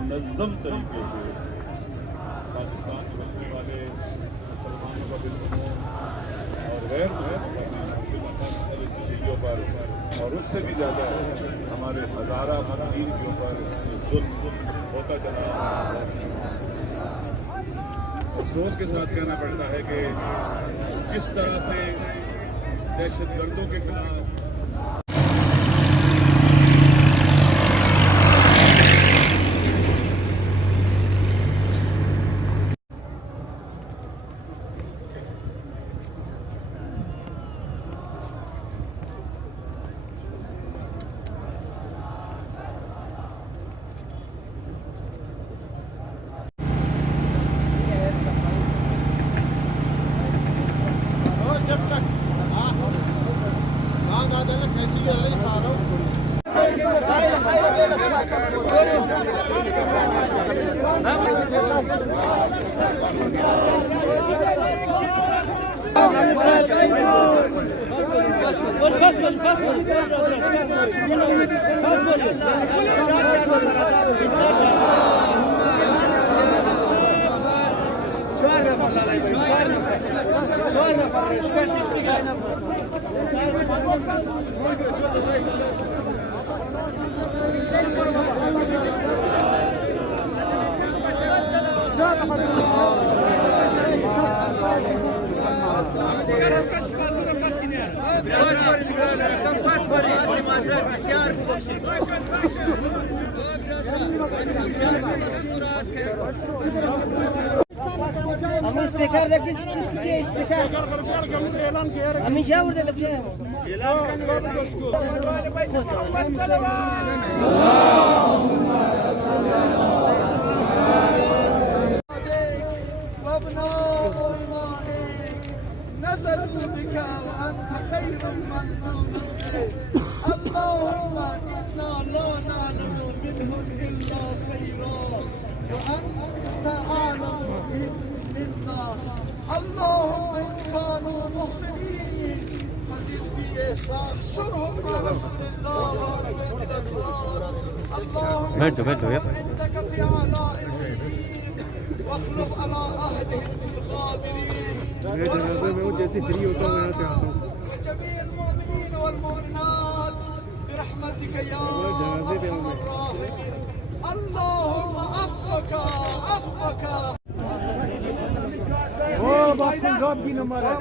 मुनज़्ज़म तरीके से पाकिस्तान में बसने वाले मुसलमानों का बिल्कुल और गैर चीज़ों पर और उससे भी ज़्यादा हमारे हज़ारा मदीन के ऊपर जुल्म होता चला अफसोस के साथ कहना पड़ता है कि जिस तरह से दहशतगर्दों के खिलाफ हम स्पीकर दे किसके स्पीकर हमेशा उड़ते दबते हैं اللهم إن كانوا محسنين فزد في إحسانهم على رسول الله اللهم عندك في أعلائهم واخلف على أهلهم الغابرين وجميع المؤمنين والمؤمنات برحمتك يا أرحم الراحمين اللهم عفوك باقی رابطی نمبر है